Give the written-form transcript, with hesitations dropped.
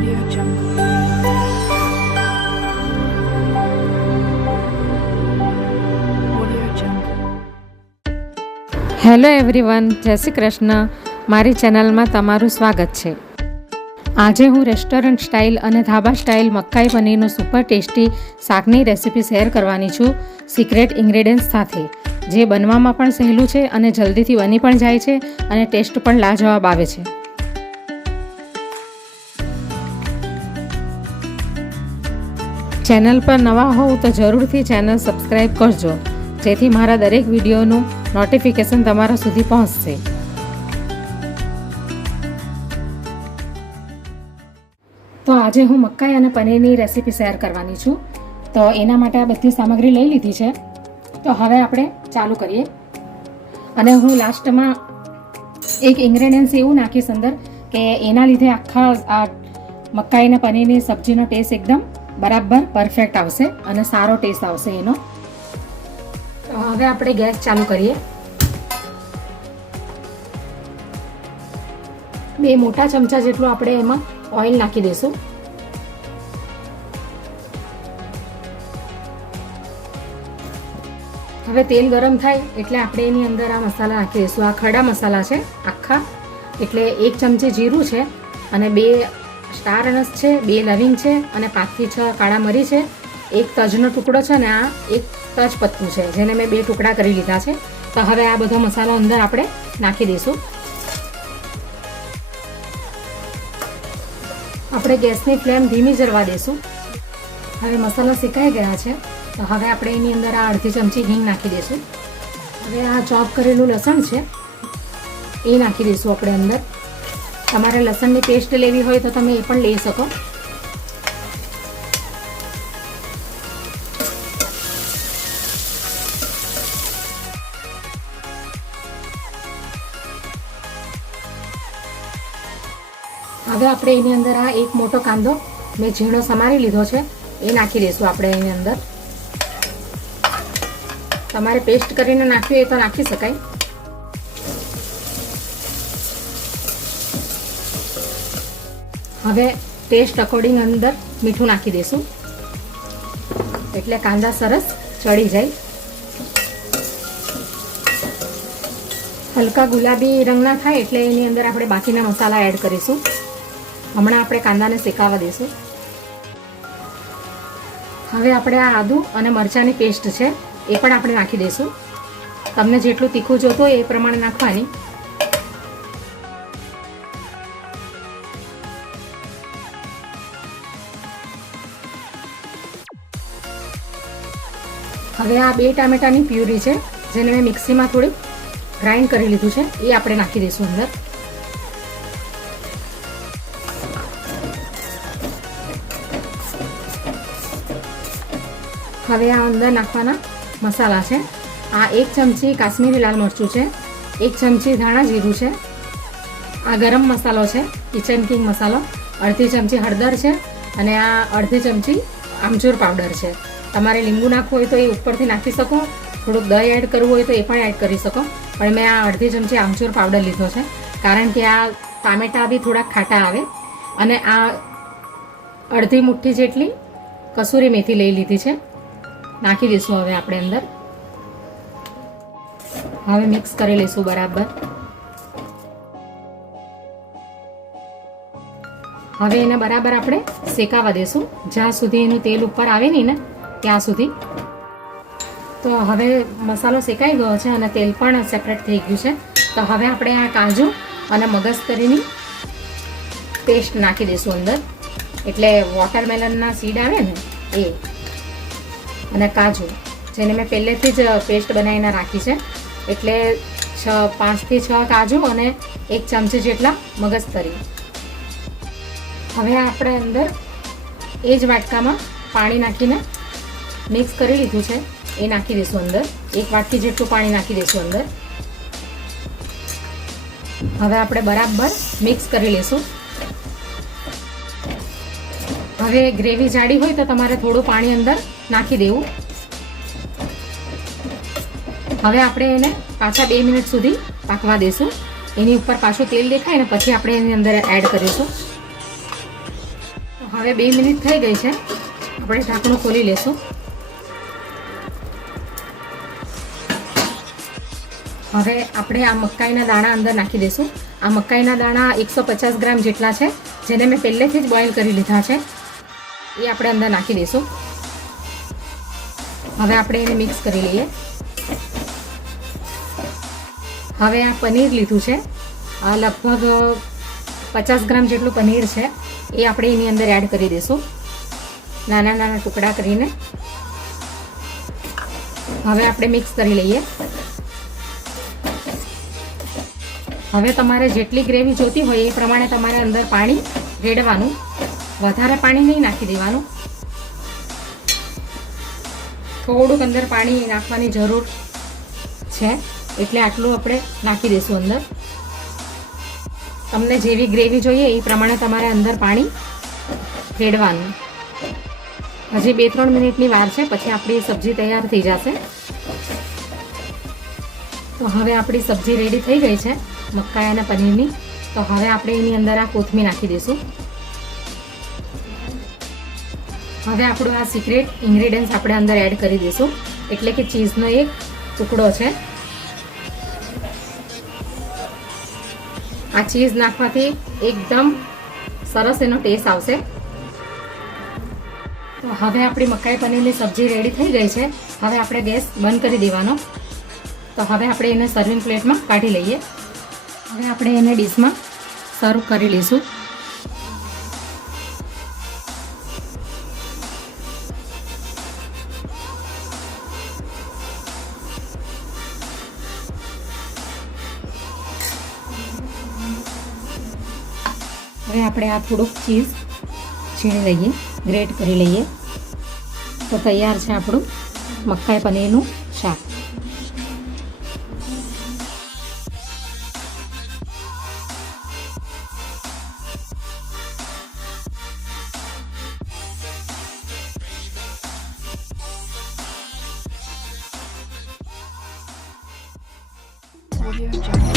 Audio Jungle. Audio Jungle. Hello everyone, જય શ્રી કૃષ્ણ. મારી ચેનલમાં તમારું સ્વાગત છે. આજે હું રેસ્ટોરન્ટ સ્ટાઇલ અને ધાબા સ્ટાઇલ મકાઈ પનીરનું સુપર ટેસ્ટી શાકની રેસીપી શેર કરવાની છું સિક્રેટ ઇન્ગ્રેડિયન્ટ્સ સાથે, જે બનવામાં પણ સહેલું છે અને જલ્દીથી બની પણ જાય છે અને ટેસ્ટ પણ લાજવાબ આવે છે. ચેનલ પર નવા હોવ તો જરૂરથી ચેનલ સબસ્ક્રાઈબ કરજો, જેથી મારા દરેક વિડીયોનું નોટિફિકેશન તમારા સુધી પહોંચશે. તો આજે હું મકાઈ અને પનીરની રેસીપી શેર કરવાની છું. તો એના માટે આ બધી સામગ્રી લઈ લીધી છે. તો હવે આપણે ચાલુ કરીએ. અને હું લાસ્ટમાં એક ઇન્ગ્રેડિયન્ટ્સ એવું નાખીશ અંદર કે એના લીધે આખા આ મકાઈ અને પનીરની સબ્જીનો ટેસ્ટ એકદમ બરાબર પરફેક્ટ આવશે અને સારો ટેસ્ટ આવશે એનો. તો હવે આપણે ગેસ ચાલુ કરીએ. 2 મોટા ચમચા જેટલું આપણે એમાં ઓઇલ નાખી દઈશું. હવે તેલ ગરમ થાય એટલે આપણે એની અંદર આ મસાલા નાખી દઈશું. આ ખડા મસાલા છે આખા, એટલે 1 ચમચી જીરું છે અને 2 સ્ટાર અનસ છે, 2 લવિંગ છે અને 5 થી 6 કાળા મરી છે, 1 તજનો ટુકડો છે અને આ 1 તજ પત્તું છે, જેને મેં 2 ટુકડા કરી લીધા છે. તો હવે આ બધો મસાલો અંદર આપણે નાખી દઈશું. આપણે ગેસની ફ્લેમ ધીમી જરવા દઈશું. હવે મસાલો શેકાઈ ગયા છે, તો હવે આપણે એની અંદર આ અડધી ચમચી હિંગ નાખી દઈશું. હવે આ ચોપ કરેલું લસણ છે એ નાખી દઈશું આપણે અંદર. તમારે લસણની પેસ્ટ લેવી હોય તો તમે એ પણ લઈ શકો. હવે આપણે એની અંદર આ 1 મોટો કાંદો મેં ઝીણો સમારી લીધો છે એ નાખી દઈશું આપણે એની અંદર. તમારે પેસ્ટ કરીને નાખ્યું એ તો નાખી શકાય. હવે ટેસ્ટ અકોર્ડિંગ અંદર મીઠું નાખી દઈશું એટલે કાંદા સરસ ચડી જાય. હલકા ગુલાબી રંગના થાય એટલે એની અંદર આપણે બાકીના મસાલા એડ કરીશું. હમણાં આપણે કાંદાને શેકાવા દઈશું. હવે આપણે આ આદુ અને મરચાંની પેસ્ટ છે એ પણ આપણે નાખી દઈશું. તમને જેટલું તીખું જોતું હોય એ પ્રમાણે નાખવાની. હવે આ 2 ટામેટાની પ્યુરી છે, જેને મેં મિક્સીમાં થોડી ગ્રાઇન્ડ કરી લીધું છે, એ આપણે નાખી દઈશું અંદર. હવે આ અંદર નાખવાના મસાલા છે. આ 1 ચમચી કાશ્મીરી લાલ મરચું છે, 1 ચમચી ધાણા જીરું છે, આ ગરમ મસાલો છે કિચન કિંગ મસાલો, અડધી ચમચી હળદર છે અને આ અડધી ચમચી આમચૂર પાવડર છે. તમારે લીંબુ નાખવું હોય તો એ ઉપરથી નાખી શકો, થોડુંક દહીં એડ કરવું હોય તો એ પણ એડ કરી શકો, પણ મેં આ અડધી ચમચી આમચૂર પાવડર લીધો છે કારણ કે આ ટામેટા બી થોડાક ખાટા આવે. અને આ અડધી મુઠ્ઠી જેટલી કસૂરી મેથી લઈ લીધી છે, નાખી દઈશું હવે આપણે અંદર. હવે મિક્સ કરી લઈશું બરાબર. હવે એને બરાબર આપણે શેકાવા દઈશું જ્યાં સુધી એનું તેલ ઉપર આવે નહીં ને ત્યાં સુધી. તો હવે મસાલો શેકાઈ ગયો છે અને તેલ પણ સેપરેટ થઈ ગયું છે. તો હવે આપણે આ કાજુ અને મગજતરીની પેસ્ટ નાખી દઈશું અંદર. એટલે વોટરમેલનના સીડ આવે ને એ અને કાજુ, જેને મેં પહેલેથી જ પેસ્ટ બનાવીને રાખી છે, એટલે 5 થી 6 કાજુ અને 1 ચમચી જેટલા મગજતરી. હવે આપણે અંદર એ જ વાટકામાં પાણી નાખીને મિક્સ કરી લીધું છે એ નાખી દઈશું અંદર. 1 વાટકી જેટલું પાણી નાખી દઈશું અંદર. હવે આપણે બરાબર મિક્સ કરી લઈશું. હવે ગ્રેવી જાડી હોય તો તમારે થોડું પાણી અંદર નાખી દેવું. હવે આપણે એને પાછા 2 મિનિટ સુધી પાકવા દઈશું. એની ઉપર પાછું તેલ દેખાય ને પછી આપણે એની અંદર એડ કરીશું. હવે 2 મિનિટ થઈ ગઈ છે. આપણે ઢાંકણું ખોલી લેશું. હવે આપણે આ મકાઈના દાણા અંદર નાખી દઈશું. આ મકાઈના દાણા 150 ગ્રામ જેટલા છે, જેને મેં પહેલેથી જ બોઇલ કરી લીધા છે. એ આપણે અંદર નાખી દઈશું. હવે આપણે એને મિક્સ કરી લઈએ. હવે આ પનીર લીધું છે, આ લગભગ 50 ગ્રામ જેટલું પનીર છે, એ આપણે એની અંદર એડ કરી દઈશું નાના નાના ટુકડા કરીને. હવે આપણે મિક્સ કરી લઈએ. હવે તમારે જેટલી ગ્રેવી જોતી હોય એ પ્રમાણે તમારે અંદર પાણી રેડવાનું. વધારે પાણી નહીં નાખી દેવાનું. થોડુંક અંદર પાણી નાખવાની જરૂર છે, એટલે આટલું આપણે નાખી દઈશું અંદર. તમને જેવી ગ્રેવી જોઈએ એ પ્રમાણે તમારે અંદર પાણી રેડવાનું. હજી 2-3 મિનિટની વાર છે, પછી આપણી સબ્જી તૈયાર થઈ જશે. તો હવે આપણી સબ્જી રેડી થઈ ગઈ છે મકાઈ અને પનીરની. તો હવે આપણે એની અંદર આ કોથમીર નાખી દઈશું. હવે આપણું આ સિક્રેટ ઇન્ગ્રેડિયન્ટ્સ આપણે અંદર એડ કરી દઈશું, એટલે કે ચીઝનો એક ટુકડો છે. આ ચીઝ નાખવાથી એકદમ સરસ એનો ટેસ્ટ આવશે. તો હવે આપણી મકાઈ પનીરની સબ્જી રેડી થઈ ગઈ છે. હવે આપણે ગેસ બંધ કરી દેવાનો. તો હવે આપણે એને સર્વિંગ પ્લેટમાં કાઢી લઈએ. હવે આપણે એને ડીશમાં સર્વ કરી લઈશું. હવે આપણે આ થોડુંક ચીઝ છીણી લઈએ, ગ્રેટ કરી લઈએ. તો તૈયાર છે આપણું મકાઈ પનીરનું શાક. Audio Jungle.